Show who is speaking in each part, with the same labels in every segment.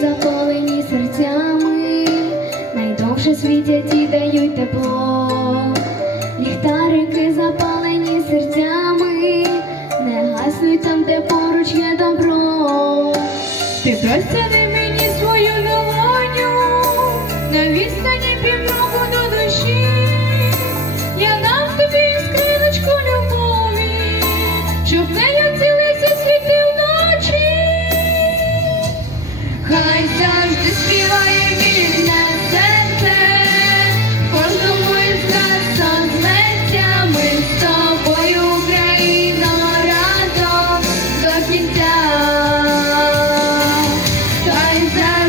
Speaker 1: заполені серцями, найдовше світять і дають тепло, ліхтарики запалені серцями, не гаснуть там, де поруч є добро. Ти просто не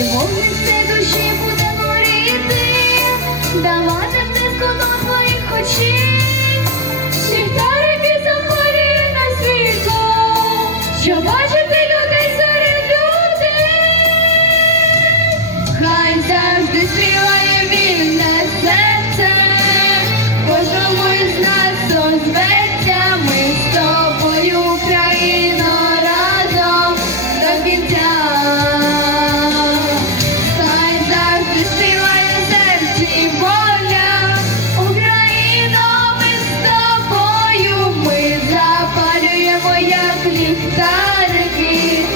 Speaker 1: і вогнице душі буде горіти, давати близько до твоїх очей, ліхтарики запалюють на світло, що бачити людей серед людей, хай завжди співає. see.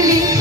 Speaker 1: actually